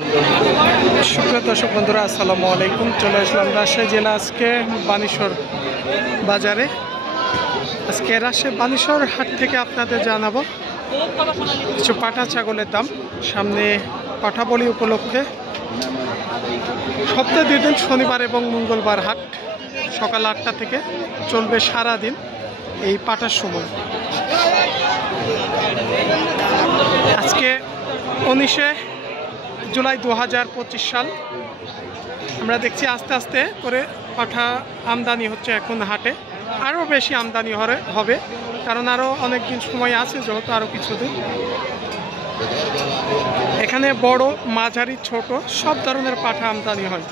সুপ্রিয় দর্শক বন্ধুরা, আসসালামু আলাইকুম। চলে আসলাম রাজশাহী জেলা আজকে বানেশ্বর বাজারে। আজকে রাজশাহী বানেশ্বর হাট থেকে আপনাদের জানাবো কিছু পাঠা ছাগলের দাম। সামনে পাঠা বলি উপলক্ষে সপ্তাহে 2 দিন শনিবার এবং মঙ্গলবার হাট সকাল 8টা থেকে চলবে সারাদিন এই পাঠার সময়। আজকে 19শে জুলাই 2025 সাল। আমরা দেখছি আস্তে আস্তে করে পাঠা আমদানি হচ্ছে এখন হাটে। আরও বেশি আমদানি হবে, কারণ আরও অনেক দিন সময় আছে, যেহেতু আরও কিছুদিন। এখানে বড়, মাঝারি, ছোট সব ধরনের পাঠা আমদানি হয়।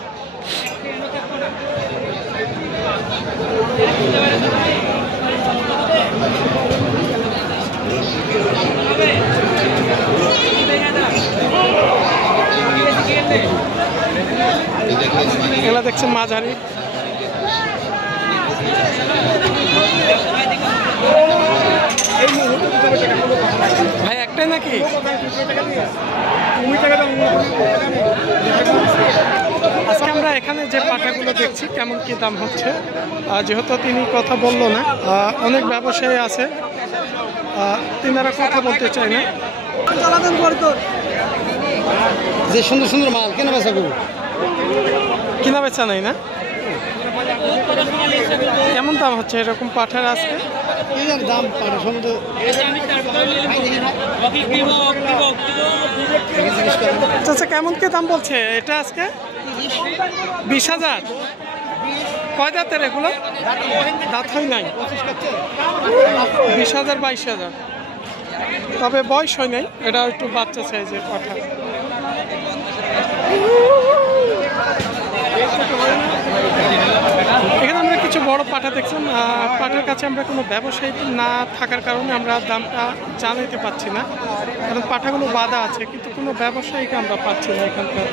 এগুলা দেখছেন মাঝারি। ভাই একটাই নাকি? আজকে আমরা এখানে যে পাঠাগুলো দেখছি কেমন কি দাম হচ্ছে, যেহেতু তিনি কথা বললো না, অনেক ব্যবসায়ী আছে, তিনারা কথা বলতে চায় না। যে সুন্দর সুন্দর মাল কেনা বেচা করবো, কিনা বেচা নাই না? কেমন দাম হচ্ছে এরকম পাঠার আজকে? দাম পাঠা সম্বন্ধে আচ্ছা, কেমন কি দাম বলছে এটা আজকে? 20,000। কয় দাঁতের এগুলো? দাঁত হয় নাই। 20,000 22,000, তবে বয়স হয় নাই, এটা একটু বাচ্চা সাইজের পাঠা। এখানে আমরা কিছু বড় পাঠা দেখছিলাম। পাঠার কাছে আমরা কোনো ব্যবসায়ী না থাকার কারণে আমরা দামটা জানাইতে পারছি না, কারণ পাঠাগুলো বাঁধা আছে, কিন্তু কোনো ব্যবসায়ীকে আমরা পাচ্ছি না এখানকার।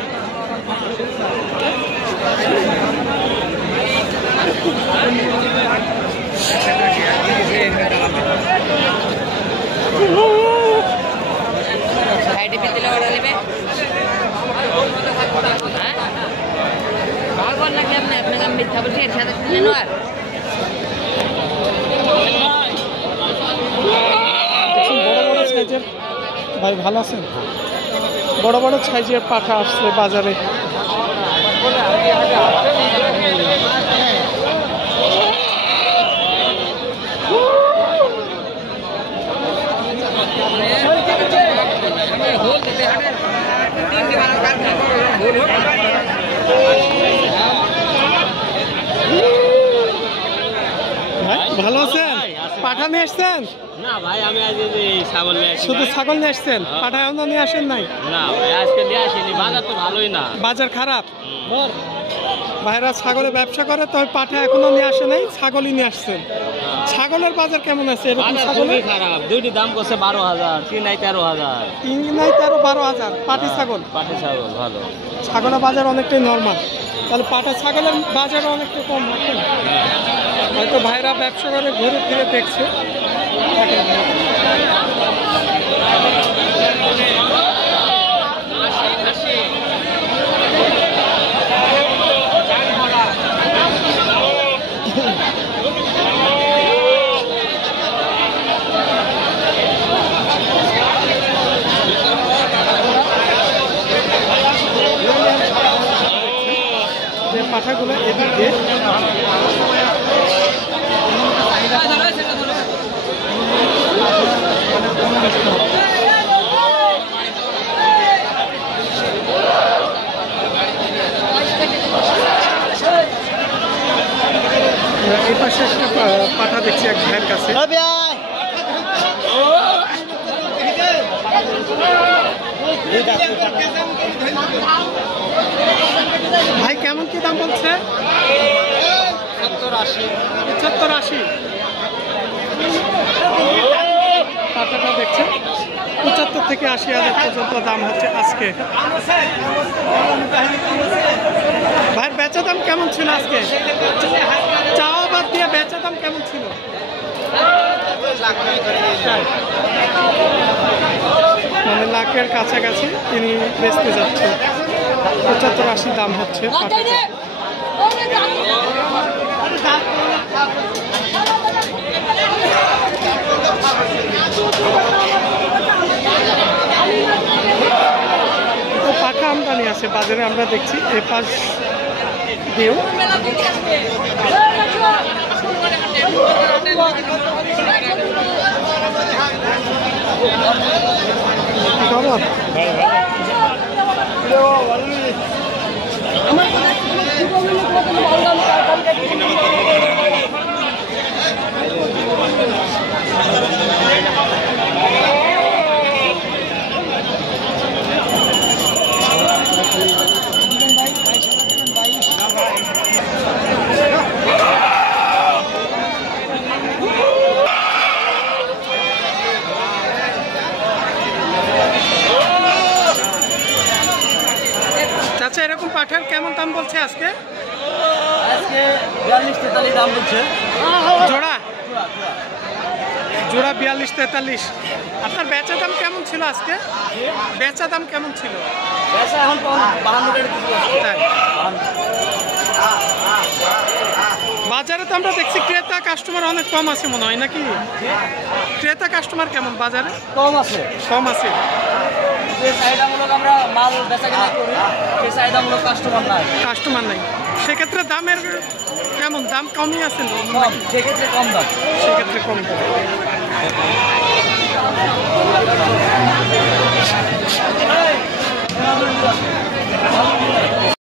ভাই ভালো আছেন? বড় বড় সাইজের পাঠা আসছে বাজারে। ভালো আছেন? পাঠা নিয়ে আসছেন? না ভাই, আমি আজ ছাগল নিয়ে আসছি। শুধু ছাগল নিয়ে আসছেন? পাঠা এখনো নিয়ে আসেন নাই? না ভাই, আজকে নিয়ে আসিনি, বাজার তো ভালোই না। বাজার খারাপ? ভাইরা ছাগলের ব্যবসা করে, তবে পাঠা এখনো নিয়ে আসে নাই, ছাগলই নিয়ে আসছেন। ছাগলের বাজার কেমন আছে? এরকম খুবই খারাপ। দুইটি দাম করছে 12,000, 3 13,000। 3 13 12,000 পাটি ছাগল? পাটি ছাগল ভালো। ছাগলের বাজার অনেকটাই নর্মাল, তাহলে পাটা ছাগলের বাজার অনেকটা কম রাখেন। হয়তো ভাইরা ব্যবসা করে ঘুরে ফিরে দেখছে। পাঠাগুলো এদিকে এই পাশে একটা পাঠা দেখছি এক ভাইয়ের কাছে। ভাই কেমন কি দাম বলছে? 75-80। পাঠাটা দেখছেন 75 থেকে 80,000 পর্যন্ত দাম হচ্ছে আজকে। ভাইয়ের বেচা দাম কেমন ছিল আজকে? চাওয়া বাদ দিয়ে বেচা দাম কেমন ছিল? মানে লাখের কাছাকাছি তিনি বেচতে যাচ্ছেন। 80 দাম হচ্ছে পাঠাটা। তো পাঠা আমদানি আছে বাজারে, আমরা দেখছি এ পাশ দিয়েও। খবর আচ্ছা, এরকম পাঠার কেমন দাম বলছে আজকে? আজকে 42-43 দাম বলছে জোড়া জোড়া 42-43। আপনার বেচা দাম কেমন ছিল আজকে? বেচা দাম কেমন ছিল? পয়সা এখন 52 তাই? বাজারে তো আমরা দেখছি ক্রেতা কাস্টমার অনেক কম আছে মনে হয়, নাকি? ক্রেতা কাস্টমার কেমন বাজারে? কম আছে। কম আছে। যে চাহিদামূলক আমরা মাল বেচা কেনা করি, সেই চাহিদামূলক কাস্টমার নাই। সেক্ষেত্রে দামের কেমন? দাম কমই আছে, কম, সেক্ষেত্রে কম দাম। সেক্ষেত্রে কম দাম।